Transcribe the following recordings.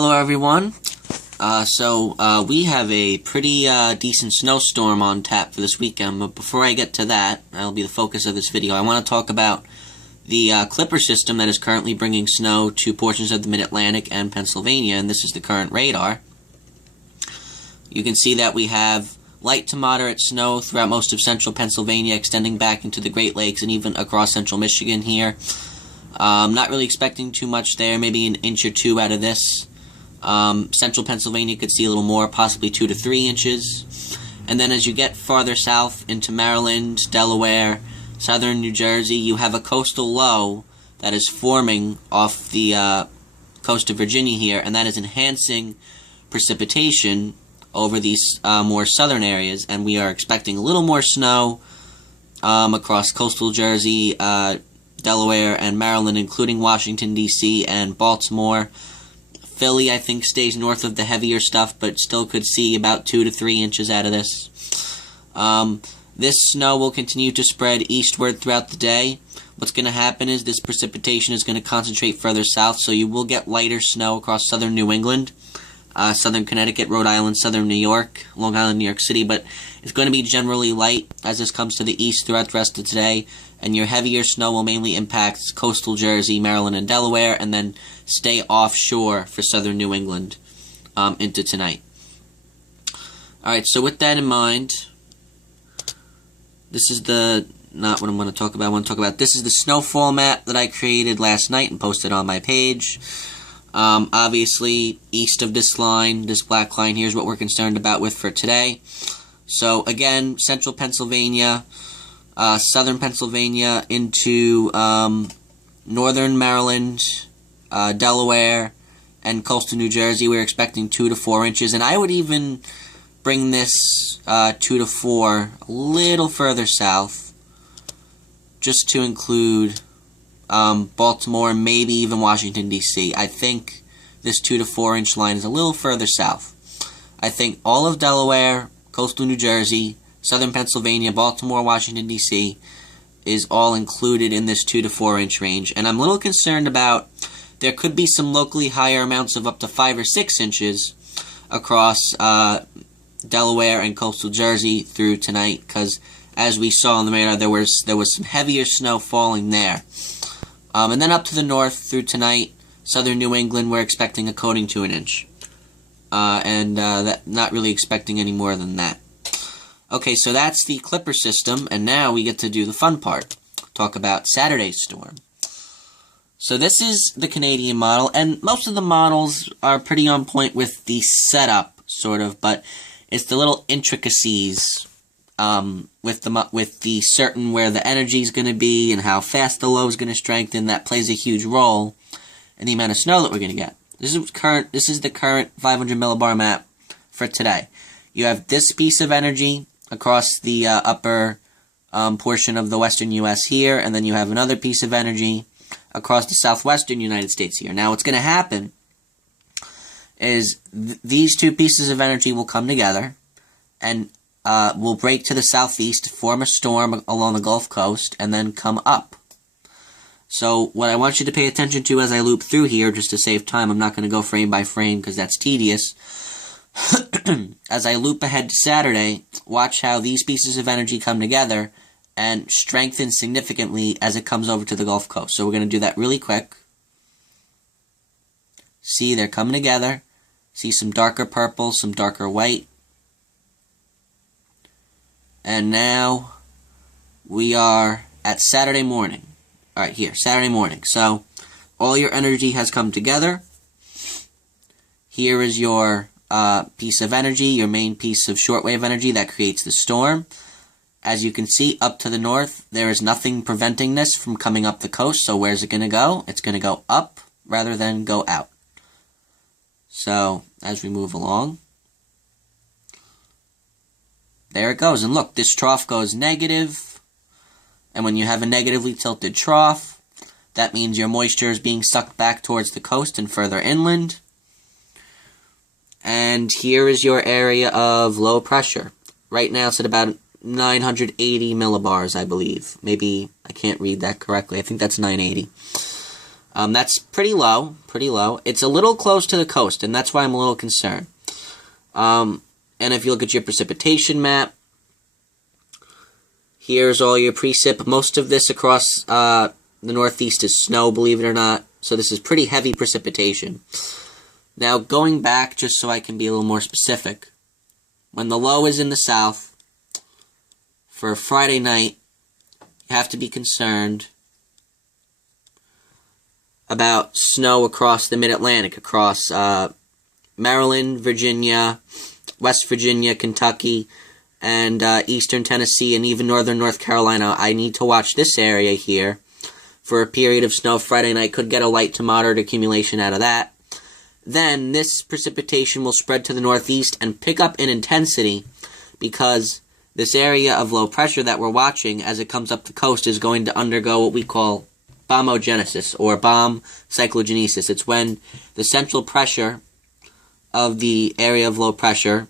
Hello everyone. We have a pretty decent snowstorm on tap for this weekend, but before I get to that, that'll be the focus of this video, I want to talk about the Clipper system that is currently bringing snow to portions of the Mid-Atlantic and Pennsylvania, and this is the current radar. You can see that we have light to moderate snow throughout most of central Pennsylvania, extending back into the Great Lakes and even across central Michigan here. Not really expecting too much there, maybe an inch or two out of this. Central Pennsylvania could see a little more, possibly 2 to 3 inches. And then as you get farther south into Maryland, Delaware, southern New Jersey, you have a coastal low that is forming off the coast of Virginia here, and that is enhancing precipitation over these more southern areas, and we are expecting a little more snow across coastal Jersey, Delaware, and Maryland, including Washington, D.C. and Baltimore. Philly, I think, stays north of the heavier stuff, but still could see about 2 to 3 inches out of this. This snow will continue to spread eastward throughout the day. What's going to happen is this precipitation is going to concentrate further south, so you will get lighter snow across southern New England, southern Connecticut, Rhode Island, southern New York, Long Island, New York City, but it's going to be generally light as this comes to the east throughout the rest of today, and your heavier snow will mainly impact coastal Jersey, Maryland, and Delaware, and then stay offshore for southern New England into tonight. Alright, so with that in mind, this is not what I'm going to talk about. This is the snowfall map that I created last night and posted on my page. Obviously, east of this line, this black line here is what we're concerned about with for today. So again, central Pennsylvania, southern Pennsylvania into northern Maryland, Delaware, and coastal New Jersey. We're expecting 2 to 4 inches, and I would even bring this 2 to 4 a little further south, just to include Baltimore and maybe even Washington, D.C. I think this 2 to 4 inch line is a little further south. I think all of Delaware, coastal New Jersey, southern Pennsylvania, Baltimore, Washington, D.C. is all included in this 2 to 4 inch range. And I'm a little concerned about there could be some locally higher amounts of up to 5 or 6 inches across Delaware and coastal Jersey through tonight, because as we saw on the radar, there was some heavier snow falling there. And then up to the north through tonight, southern New England, we're expecting a coating to an inch. Not really expecting any more than that. Okay, so that's the Clipper system, and now we get to do the fun part. Talk about Saturday's storm. So this is the Canadian model, and most of the models are pretty on point with the setup, sort of, but it's the little intricacies with the certain where the energy is going to be and how fast the low is going to strengthen that plays a huge role in the amount of snow that we're going to get. This is the current 500 millibar map for today. You have this piece of energy across the upper portion of the western U.S. here, and then you have another piece of energy across the southwestern United States here. Now what's going to happen is these two pieces of energy will come together and will break to the southeast, form a storm along the Gulf Coast, and then come up. So what I want you to pay attention to as I loop through here, just to save time, I'm not going to go frame by frame because that's tedious. As I loop ahead to Saturday, watch how these pieces of energy come together and strengthen significantly as it comes over to the Gulf Coast. So we're going to do that really quick. See, they're coming together. See some darker purple, some darker white. And now we are at Saturday morning. Alright, here, Saturday morning. So all your energy has come together. Here is your piece of energy, your main piece of shortwave energy that creates the storm. As you can see, up to the north, there is nothing preventing this from coming up the coast. So where's it going to go? It's going to go up rather than go out. So as we move along, there it goes. And look, this trough goes negative. And when you have a negatively tilted trough, that means your moisture is being sucked back towards the coast and further inland. And here is your area of low pressure. Right now it's at about 980 millibars, I believe. Maybe I can't read that correctly. I think that's 980. That's pretty low, It's a little close to the coast, and that's why I'm a little concerned. And if you look at your precipitation map, here's all your precip. Most of this across the northeast is snow, believe it or not. So this is pretty heavy precipitation. Now, going back, just so I can be a little more specific, when the low is in the south, for Friday night, you have to be concerned about snow across the mid-Atlantic, across Maryland, Virginia, West Virginia, Kentucky, and eastern Tennessee, and even northern North Carolina. I need to watch this area here for a period of snow. Friday night could get a light to moderate accumulation out of that. Then this precipitation will spread to the northeast and pick up in intensity because this area of low pressure that we're watching as it comes up the coast is going to undergo what we call bombogenesis or bomb cyclogenesis. It's when the central pressure of the area of low pressure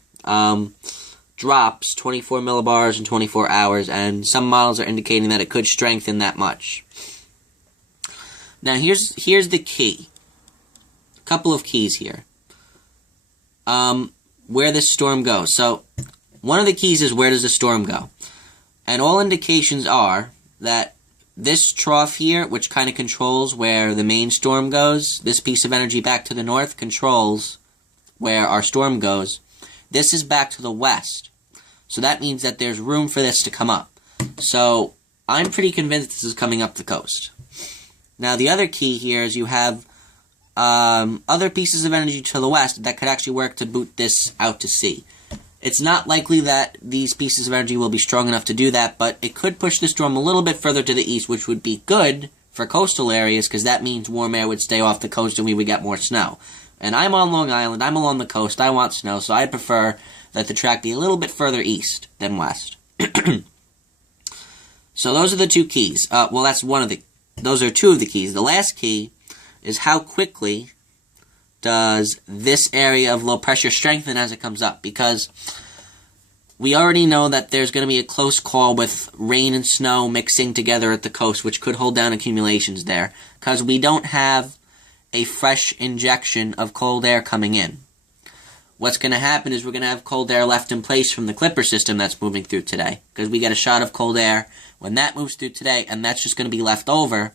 drops 24 millibars in 24 hours, and some models are indicating that it could strengthen that much. Now here's the key. A couple of keys here. Where this storm goes. So one of the keys is where does the storm go? And all indications are that this trough here, which kind of controls where the main storm goes, this piece of energy back to the north controls where our storm goes. This is back to the west. So that means that there's room for this to come up. So I'm pretty convinced this is coming up the coast. Now the other key here is you have other pieces of energy to the west that could actually work to boot this out to sea. It's not likely that these pieces of energy will be strong enough to do that, but it could push the storm a little bit further to the east, which would be good for coastal areas because that means warm air would stay off the coast and we would get more snow. And I'm on Long Island, I'm along the coast, I want snow, so I'd prefer that the track be a little bit further east than west. So those are the two keys. Those are two of the keys. The last key is how quickly does this area of low pressure strengthen as it comes up, because we already know that there's going to be a close call with rain and snow mixing together at the coast, which could hold down accumulations there, because we don't have a fresh injection of cold air coming in. What's going to happen is we're going to have cold air left in place from the Clipper system that's moving through today, because we get a shot of cold air when that moves through today, and that's just going to be left over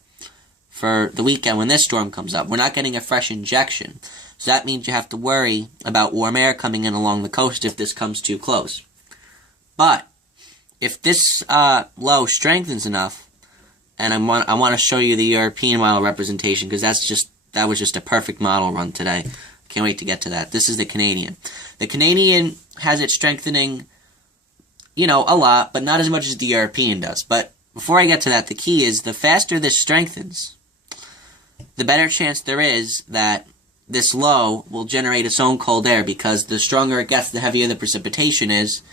for the weekend when this storm comes up. We're not getting a fresh injection. So that means you have to worry about warm air coming in along the coast if this comes too close. But if this low strengthens enough, and I want to show you the European model representation because that was just a perfect model run today. Can't wait to get to that. This is the Canadian. The Canadian has it strengthening, a lot, but not as much as the European does. But before I get to that, the key is the faster this strengthens, the better chance there is that this low will generate its own cold air, because the stronger it gets, the heavier the precipitation is.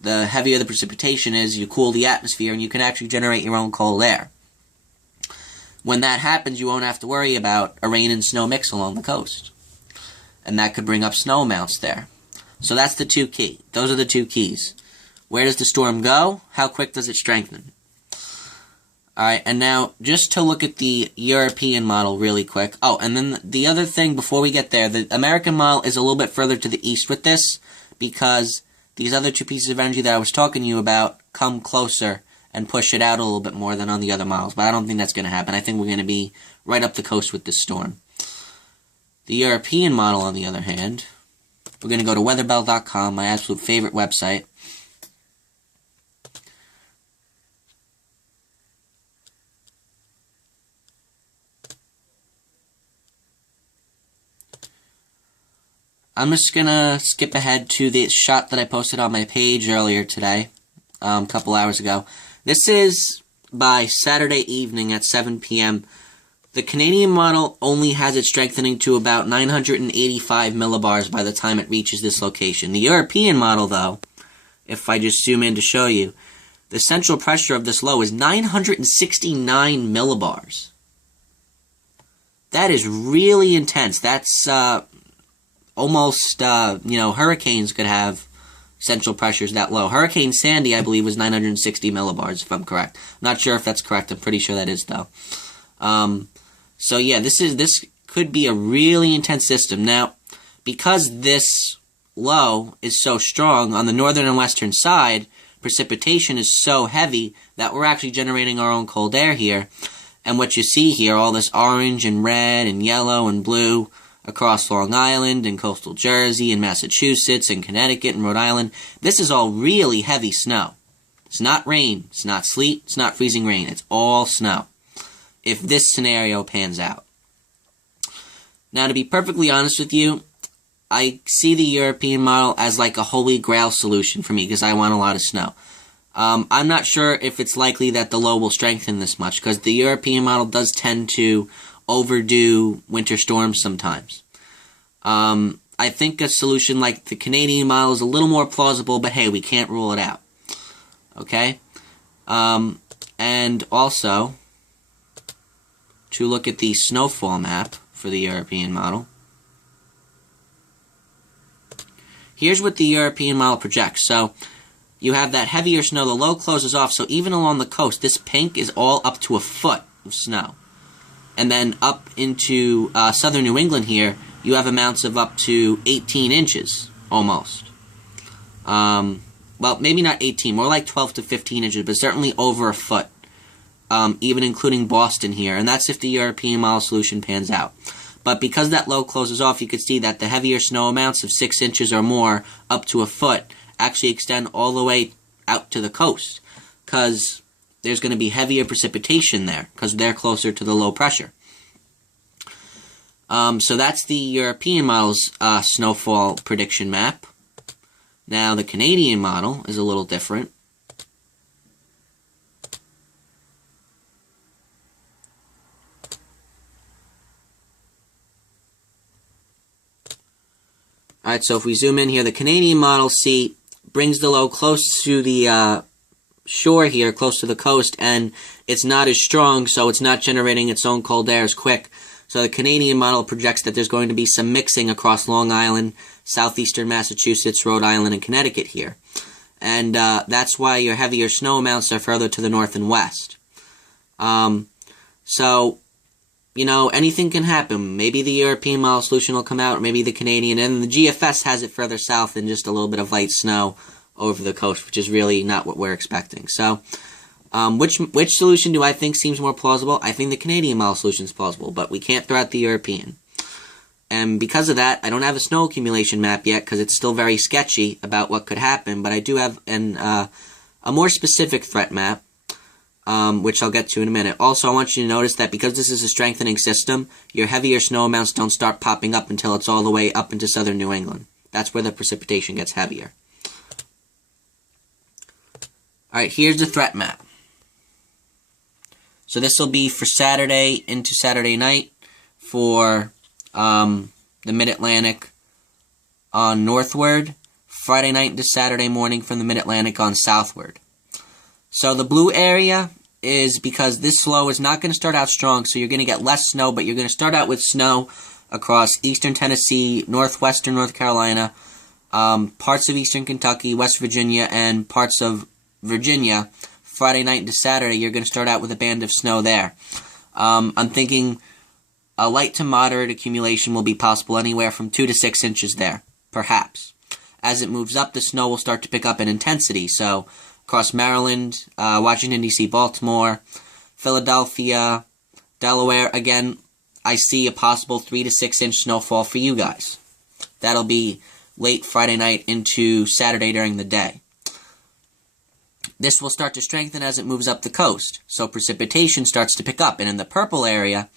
The heavier the precipitation is, you cool the atmosphere, and you can actually generate your own cold air. When that happens, you won't have to worry about a rain and snow mix along the coast. And that could bring up snow amounts there. So that's the two key. Those are the two keys. Where does the storm go? How quick does it strengthen? Alright, and now, just to look at the European model really quick. Oh, and then the other thing before we get there, the American model is a little bit further to the east with this, because these other two pieces of energy that I was talking to you about come closer and push it out a little bit more than on the other models. But I don't think that's going to happen. I think we're going to be right up the coast with this storm. The European model, on the other hand, we're going to go to weatherbell.com, my absolute favorite website. I'm just going to skip ahead to the shot that I posted on my page earlier today, a couple hours ago. This is by Saturday evening at 7 p.m. The Canadian model only has it strengthening to about 985 millibars by the time it reaches this location. The European model, though, if I just zoom in to show you, the central pressure of this low is 969 millibars. That is really intense. That's almost, hurricanes could have central pressures that low. Hurricane Sandy, I believe, was 960 millibars, if I'm correct. Not sure if that's correct. I'm pretty sure that is, though. So yeah, this could be a really intense system. Now, because this low is so strong on the northern and western side, precipitation is so heavy that we're actually generating our own cold air here. And what you see here, all this orange and red and yellow and blue across Long Island and coastal Jersey and Massachusetts and Connecticut and Rhode Island, this is all really heavy snow. It's not rain, it's not sleet, it's not freezing rain, it's all snow, if this scenario pans out. Now, to be perfectly honest with you, I see the European model as like a holy grail solution for me because I want a lot of snow. I'm not sure if it's likely that the low will strengthen this much because the European model does tend to overdo winter storms sometimes. I think a solution like the Canadian model is a little more plausible, but hey, we can't rule it out. Okay? And also, to look at the snowfall map for the European model. Here's what the European model projects. So, you have that heavier snow, the low closes off, so even along the coast, this pink is all up to a foot of snow. And then up into southern New England here, you have amounts of up to 18 inches, almost. Well, maybe not 18, more like 12 to 15 inches, but certainly over a foot, even including Boston here. And that's if the European model solution pans out. But because that low closes off, you can see that the heavier snow amounts of 6 inches or more, up to a foot, actually extend all the way out to the coast, because there's going to be heavier precipitation there, because they're closer to the low pressure. So that's the European model's snowfall prediction map. Now, the Canadian model is a little different. Alright, so if we zoom in here, the Canadian model, see, brings the low close to the shore here, close to the coast, and it's not as strong, so it's not generating its own cold air as quick. So the Canadian model projects that there's going to be some mixing across Long Island, southeastern Massachusetts, Rhode Island, and Connecticut here. And that's why your heavier snow amounts are further to the north and west. So, you know, anything can happen. Maybe the European model solution will come out, or maybe the Canadian, and the GFS has it further south and just a little bit of light snow over the coast, which is really not what we're expecting. So, which solution do I think seems more plausible? I think the Canadian model solution is plausible, but we can't throw out the European. And because of that, I don't have a snow accumulation map yet, because it's still very sketchy about what could happen, but I do have a more specific threat map, which I'll get to in a minute. Also, I want you to notice that because this is a strengthening system, your heavier snow amounts don't start popping up until it's all the way up into southern New England. That's where the precipitation gets heavier. Alright, here's the threat map. So this will be for Saturday into Saturday night for the Mid-Atlantic on northward, Friday night into Saturday morning from the Mid-Atlantic on southward. So the blue area is because this low is not going to start out strong, so you're going to get less snow, but you're going to start out with snow across eastern Tennessee, northwestern North Carolina, parts of eastern Kentucky, West Virginia, and parts of Virginia. Friday night into Saturday, you're going to start out with a band of snow there. I'm thinking a light to moderate accumulation will be possible anywhere from 2 to 6 inches there, perhaps. As it moves up, the snow will start to pick up in intensity, so across Maryland, Washington, D.C., Baltimore, Philadelphia, Delaware, again, I see a possible 3 to 6 inch snowfall for you guys. That'll be late Friday night into Saturday during the day. This will start to strengthen as it moves up the coast, so precipitation starts to pick up, and in the purple area,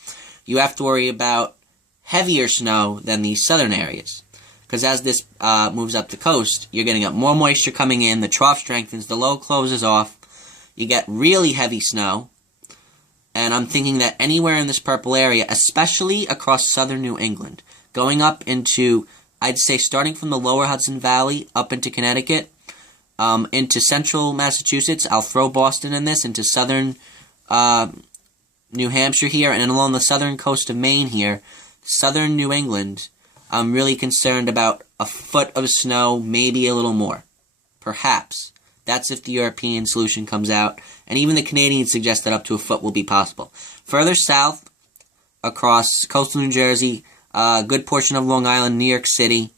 you have to worry about heavier snow than these southern areas. Because as this moves up the coast, you're getting up more moisture coming in, the trough strengthens, the low closes off, you get really heavy snow, and I'm thinking that anywhere in this purple area, especially across southern New England, going up into, I'd say starting from the lower Hudson Valley up into Connecticut, into central Massachusetts, I'll throw Boston in this, into southern New Hampshire here, and along the southern coast of Maine here, southern New England, I'm really concerned about a foot of snow, maybe a little more. Perhaps. That's if the European solution comes out, and even the Canadians suggest that up to a foot will be possible. Further south, across coastal New Jersey, a good portion of Long Island, New York City,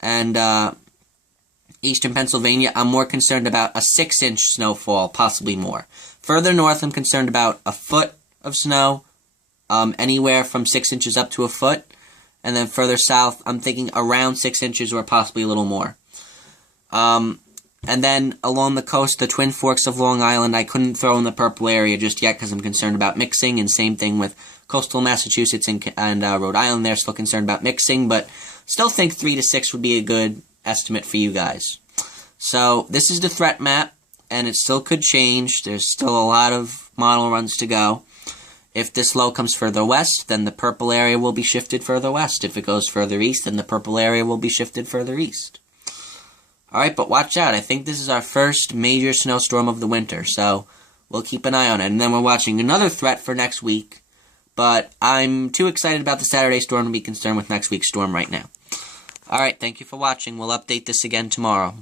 and eastern Pennsylvania. I'm more concerned about a 6-inch snowfall, possibly more. Further north, I'm concerned about a foot of snow, anywhere from 6 inches up to a foot. And then further south, I'm thinking around 6 inches or possibly a little more. And then along the coast, the Twin Forks of Long Island, I couldn't throw in the purple area just yet because I'm concerned about mixing. And same thing with coastal Massachusetts and Rhode Island. They're still concerned about mixing, but still think 3 to 6 would be a good estimate for you guys. So this is the threat map, and it still could change. There's still a lot of model runs to go. If this low comes further west, then the purple area will be shifted further west. If it goes further east, then the purple area will be shifted further east. Alright, but watch out. I think this is our first major snowstorm of the winter, so we'll keep an eye on it. And then we're watching another threat for next week, but I'm too excited about the Saturday storm to be concerned with next week's storm right now. Alright, thank you for watching. We'll update this again tomorrow.